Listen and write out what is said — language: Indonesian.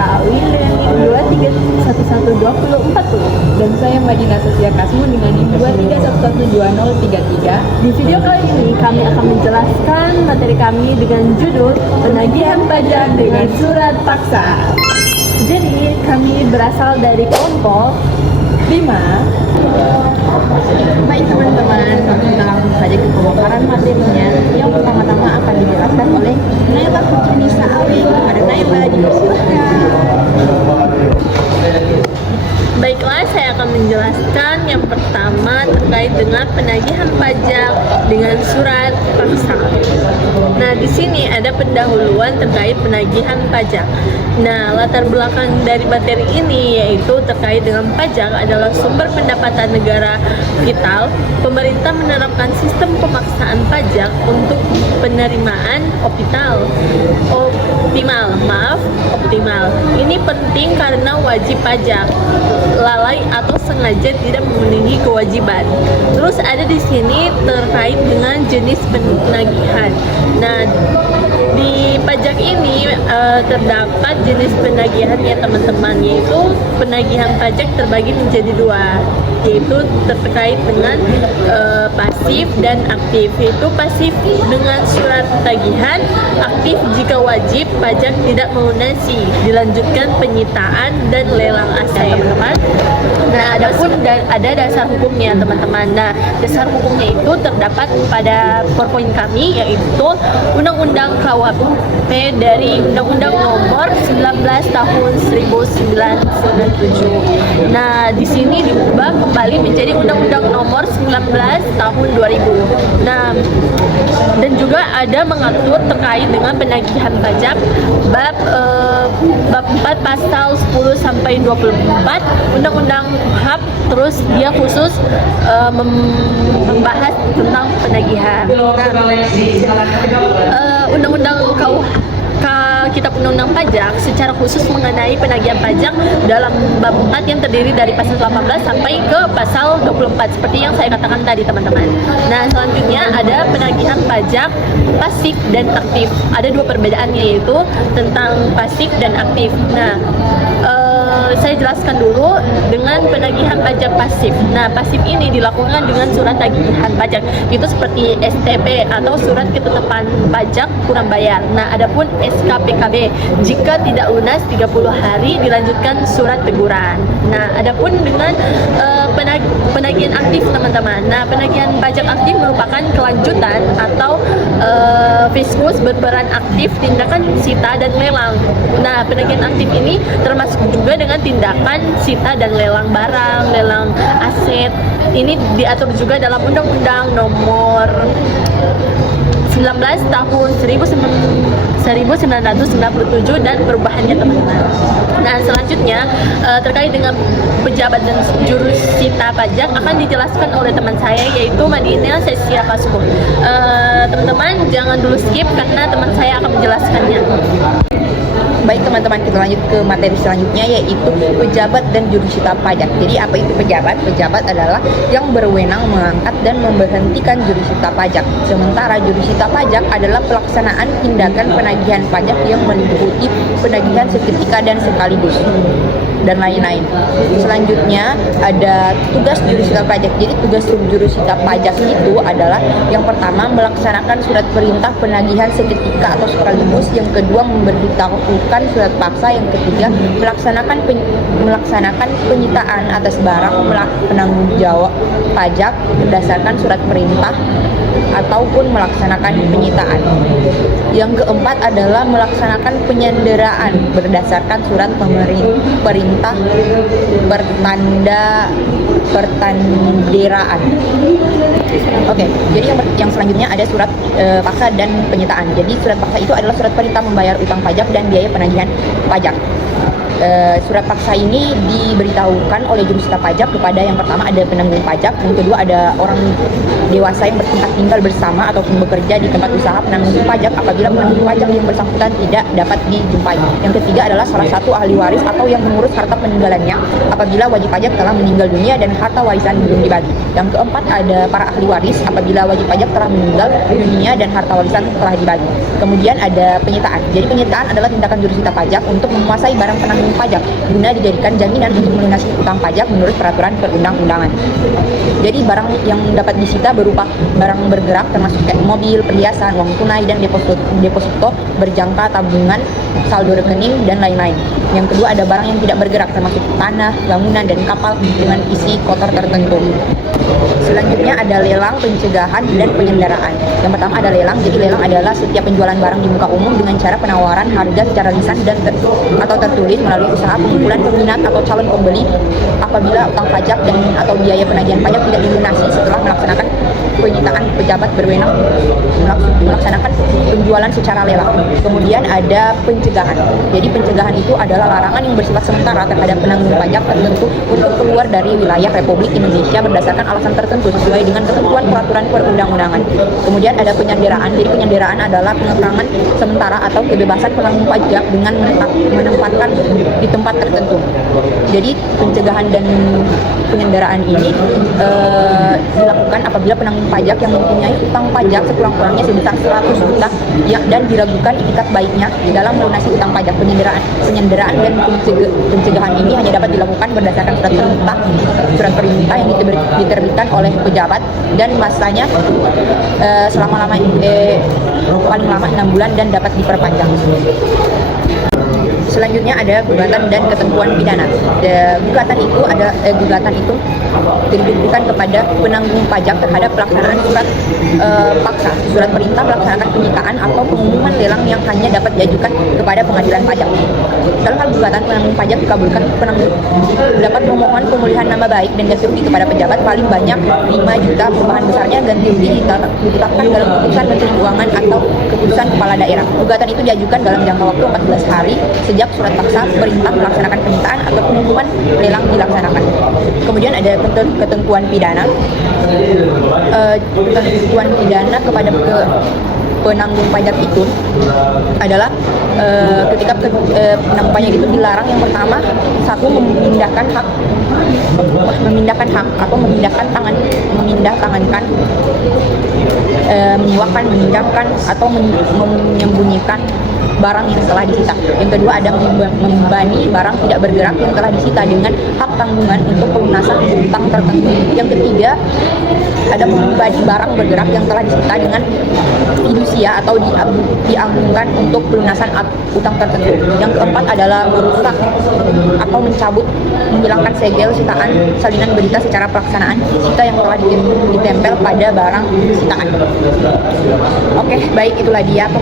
kawin dengan NIM 23112040. Dan saya Madina Sofia Kasmu dengan NIM 23112033. Di video kali ini kami akan menjelaskan materi kami dengan judul Penagihan Pajak dengan Surat Paksa. Jadi kami berasal dari kelompok 5. Baik teman-teman, kita langsung saja ke pemaparan materinya. Yang pertama-tama akan dijelaskan oleh Naila Putri Nisa Awi. Kepada Naila, dipersilahkan. Baiklah, saya akan menjelaskan yang pertama terkait dengan penagihan pajak dengan surat paksa. Nah, di sini ada pendahuluan terkait penagihan pajak. Nah, latar belakang dari materi ini yaitu terkait dengan pajak adalah sumber pendapatan negara vital. Pemerintah menerapkan sistem pemaksaan pajak untuk penerimaan optimal. Ini penting karena wajib pajak lalai atau sengaja tidak memenuhi kewajiban. Terus ada di sini terkait dengan jenis penagihan. Nah, di pajak ini terdapat jenis penagihan ya teman-teman, yaitu penagihan pajak terbagi menjadi dua, yaitu terkait dengan pasif dan aktif. Yaitu pasif dengan surat tagihan, aktif jika wajib pajak tidak melunasi, dilanjutkan penyitaan dan lelang aset, teman-teman. Nah, ada dasar hukumnya teman-teman. Nah, dasar hukumnya itu terdapat pada PowerPoint kami, yaitu Undang-Undang KUHP dari Undang-Undang Nomor 19 Tahun 1997. Nah, di sini diubah kembali menjadi Undang-Undang Nomor 19 Tahun 2000. Nah, dan juga ada mengatur terkait dengan penagihan pajak bab 4 pasal 10 sampai 24 Undang-Undang HAP. Terus dia khusus membahas tentang penagihan. Undang-Undang Kitab Undang-Undang Pajak secara khusus mengenai penagihan pajak dalam bab 4 yang terdiri dari pasal 18 sampai ke pasal 24 seperti yang saya katakan tadi teman-teman. Nah, selanjutnya ada penagihan pajak pasif dan aktif. Ada dua perbedaannya, yaitu tentang pasif dan aktif. Nah, saya jelaskan dulu dengan penagihan pajak pasif. Nah, pasif ini dilakukan dengan surat tagihan pajak, itu seperti STP atau surat ketetapan pajak kurang bayar. Nah, adapun SKPKB jika tidak lunas 30 hari dilanjutkan surat teguran. Nah, adapun dengan penagihan aktif teman-teman. Nah, penagihan pajak aktif merupakan kelanjutan atau fiskus berperan aktif tindakan sita dan lelang. Nah, penagihan aktif ini termasuk juga dengan tindakan sita dan lelang barang, lelang aset. Ini diatur juga dalam Undang-Undang Nomor 19 Tahun 1997 dan perubahannya teman-teman. Nah, selanjutnya terkait dengan pejabat dan jurusita pajak akan dijelaskan oleh teman saya, yaitu Madina Sofia Kasmu. Teman-teman jangan dulu skip karena teman saya akan menjelaskannya. Baik teman-teman, kita lanjut ke materi selanjutnya, yaitu pejabat dan jurusita pajak. Jadi apa itu pejabat? Pejabat adalah yang berwenang mengangkat dan memberhentikan jurusita pajak. Sementara jurusita pajak adalah pelaksanaan tindakan penagihan pajak yang meliputi penagihan seketika dan sekaligus dan lain-lain. Selanjutnya ada tugas jurusita pajak. Jadi tugas jurusita pajak itu adalah yang pertama melaksanakan surat perintah penagihan seketika atau sekaligus, yang kedua memberitahukan surat paksa, yang ketiga melaksanakan penyitaan atas barang penanggung jawab pajak berdasarkan surat perintah ataupun melaksanakan penyitaan. Yang keempat adalah melaksanakan penyanderaan berdasarkan surat perintah pertanderaan. Oke, jadi yang selanjutnya ada surat paksa dan penyitaan. Jadi surat paksa itu adalah surat perintah membayar utang pajak dan biaya penagihan pajak. Surat paksa ini diberitahukan oleh jurusita pajak kepada yang pertama ada penanggung pajak, yang kedua ada orang dewasa yang bertempat tinggal bersama ataupun bekerja di tempat usaha penanggung pajak apabila penanggung pajak yang bersangkutan tidak dapat dijumpai. Yang ketiga adalah salah satu ahli waris atau yang mengurus harta peninggalannya apabila wajib pajak telah meninggal dunia dan harta warisan belum dibagi. Yang keempat ada para ahli waris apabila wajib pajak telah meninggal dunia dan harta warisan telah dibagi. Kemudian ada penyitaan. Jadi penyitaan adalah tindakan jurusita pajak untuk menguasai barang penanggung pajak guna dijadikan jaminan untuk melunasi utang pajak menurut peraturan perundang-undangan. Jadi barang yang dapat disita berupa barang bergerak termasuk kayak mobil, perhiasan, uang tunai dan deposito berjangka, tabungan, saldo rekening dan lain-lain. Yang kedua ada barang yang tidak bergerak termasuk tanah, bangunan dan kapal dengan isi kotor tertentu. Selanjutnya ada lelang, pencegahan dan penyandaraan. Yang pertama ada lelang. Jadi lelang adalah setiap penjualan barang di muka umum dengan cara penawaran harga secara lisan dan atau tertulis melalui usaha pengumpulan peminat atau calon pembeli apabila utang pajak dan atau biaya penagihan pajak tidak dilunasi setelah melaksanakan penyitaan pejabat berwenang melaksanakan penjualan secara lelang. Kemudian ada pencegahan. Jadi pencegahan itu adalah larangan yang bersifat sementara terhadap penanggung pajak tertentu untuk keluar dari wilayah Republik Indonesia berdasarkan alasan tertentu sesuai dengan ketentuan peraturan perundang-undangan. Kemudian ada penyanderaan. Jadi penyanderaan adalah pengekangan sementara atau kebebasan penanggung pajak dengan menempatkan di tempat tertentu. Jadi pencegahan dan penyanderaan ini dilakukan apabila penanggung pajak yang mempunyai utang pajak sekurang-kurangnya sebesar 100 juta dan diragukan itikat baiknya dalam melunasi utang pajak. Penyanderaan dan pencegahan ini hanya dapat dilakukan berdasarkan surat perintah yang diterbitkan oleh pejabat dan masanya paling lama 6 bulan dan dapat diperpanjang. Selanjutnya ada gugatan dan ketentuan pidana. Gugatan itu ditujukan kepada penanggung pajak terhadap pelaksanaan surat perintah melaksanakan penyitaan atau pengumuman lelang yang hanya dapat diajukan kepada pengadilan pajak. Dalam hal gugatan penanggung pajak dikabulkan, penanggung dapat memohon pemulihan nama baik dan ganti rugi kepada pejabat paling banyak 5 juta. Perubahan besarnya ganti rugi ditetapkan dalam keputusan Menteri Keuangan atau keputusan kepala daerah. Gugatan itu diajukan dalam jangka waktu 14 hari sejak surat paksa perintah melaksanakan penyitaan atau pengumuman lelang dilaksanakan. Kemudian ada ketentuan pidana. Ketentuan pidana kepada penanggung pajak itu adalah ketika penanggung pajak itu dilarang yang pertama satu memindahkan hak atau memindahtangankan, menyewakan, meminjamkan atau menyembunyikan barang yang telah disita. Yang kedua ada membebani barang tidak bergerak yang telah disita dengan hak tanggungan untuk pelunasan utang tertentu. Yang ketiga ada membebani barang bergerak yang telah disita dengan fidusia atau diagunkan untuk pelunasan utang tertentu. Yang keempat adalah merusak atau mencabut, menghilangkan segel sitaan salinan berita secara pelaksanaan sita yang telah ditempel pada barang sitaan. Oke, baik itulah dia